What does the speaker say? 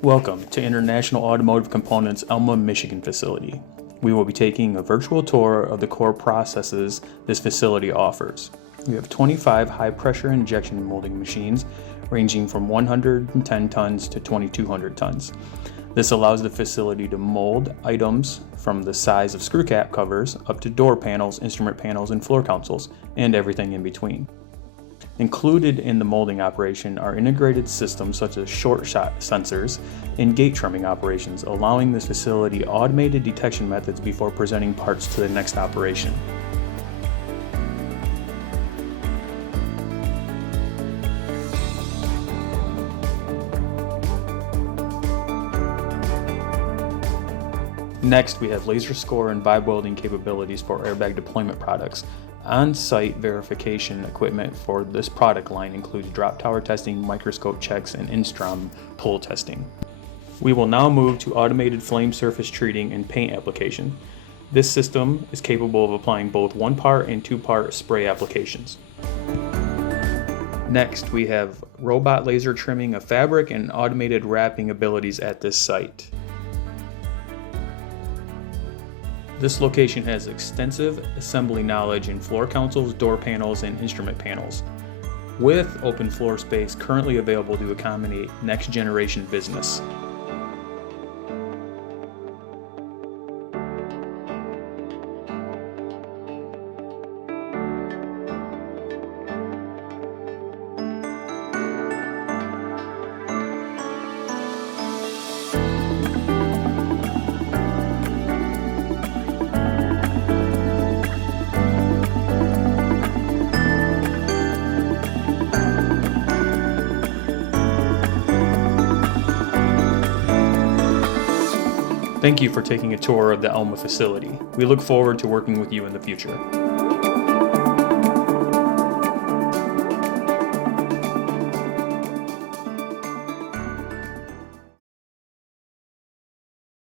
Welcome to International Automotive Components Alma, Michigan facility. We will be taking a virtual tour of the core processes this facility offers. We have 25 high-pressure injection molding machines ranging from 110 tons to 2,200 tons. This allows the facility to mold items from the size of screw cap covers up to door panels, instrument panels, and floor consoles, and everything in between. Included in the molding operation are integrated systems such as short shot sensors and gate trimming operations, allowing this facility automated detection methods before presenting parts to the next operation. Next, we have laser score and vibe welding capabilities for airbag deployment products. On-site verification equipment for this product line includes drop tower testing, microscope checks, and Instrom pull testing. We will now move to automated flame surface treating and paint application. This system is capable of applying both 1-part and 2-part spray applications. Next, we have robot laser trimming of fabric and automated wrapping abilities at this site. This location has extensive assembly knowledge in floor consoles, door panels, and instrument panels, with open floor space currently available to accommodate next generation business. Thank you for taking a tour of the Alma facility. We look forward to working with you in the future.